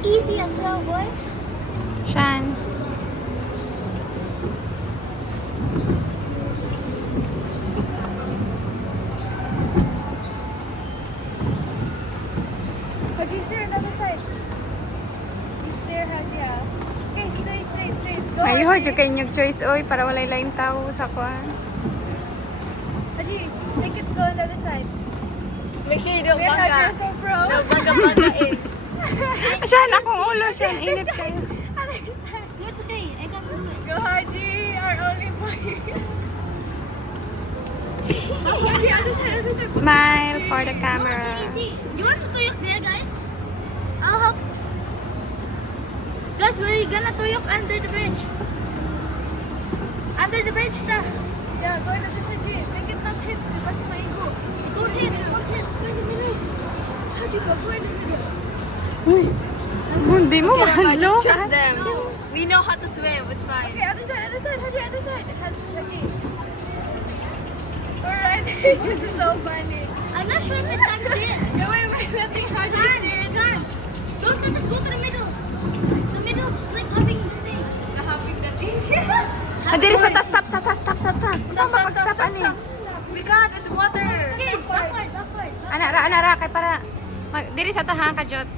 Easy until boy. Shan. But you steer another side. You steer Hadia. Okay, straight, straight, straight. Go Ay, Haji. ho, kay nyug choice, oy, para walay laing tao sa kuan. Haji, make it go another side. Make sure you don't We're bangga. so pro. No, bangga in. Shan, akong ulo, Shan. Init kayo. It's okay. I can do it. Go Haji, our only boy. Haji, other side, other side. Smile for the camera. Easy. You want to tuyok there, guys? I'll help. Guys, we're gonna tuyok under the bridge. Under the bridge, ta. Yeah, go in the side. Make it not hit. Kasi maigo. Don't hit, don't hit. Go in the middle. Haji, go in the middle. Hindi mo mahalo. Just trust them. We know how to swim. It's fine. Okay, other side, Haji, other side. Haji. Alright. This is so funny. I'm not sure if it's time to hit. No, wait, letting Haji steer. Time. Don't let us go to the middle. The middle is like hopping the thing. The hopping the thing. Diri sa tas, stop, sa tas, stop, sa tas. Saan ba pag-stop, ani? We can't. It's water. Okay, backward, backward. Anara, kay para, diri sa taha ka, Jot.